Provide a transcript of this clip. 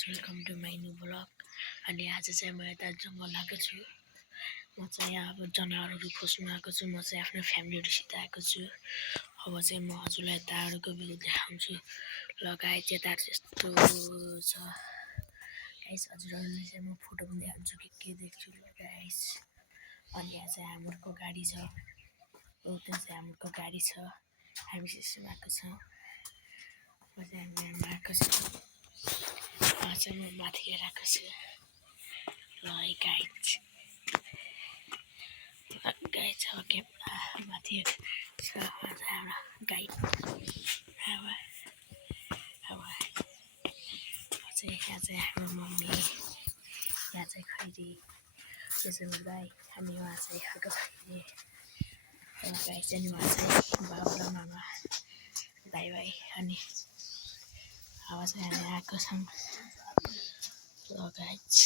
Guys welcome to my new blog. अनि आज चाहिँ म यता जङ्गल आएको छु। म चाहिँ यहाँ अब जनावरहरू खोज्नु आएको छु। म चाहिँ आफ्नो फ्यामिलीहरूसित आएको छु। अब चाहिँ म हजुरलाई यताहरूको भ्यू देखाउँछु। ल गाइज यताहरू यस्तो छ गाइज। हजुरहरूलाई चाहिँ म फोटो पनि देखाउँछु के देख्छु ल गाइज। अनि यहाँ चाहिँ हामुरको गाडी छ। उता चाहिँ हामुरको गाडी छ। हामी सिस्टम आएको छ। म चाहिँ हामी आएको छु। चाहिँ म माथि गएर आएको छु। ल गाइज अब के माथि छ हाम्रो गाइड। यहाँ चाहिँ हाम्रो मम्मी, यहाँ चाहिँ खैरी, यो चाहिँ मेरो दाइ, अनि उहाँ चाहिँ अर्को खैरी, गाई चाहिँ उहाँ चाहिँ बाबा र मामा दाइ भाइ। अनि अब चाहिँ हामी आएको छौँ ल गाइज।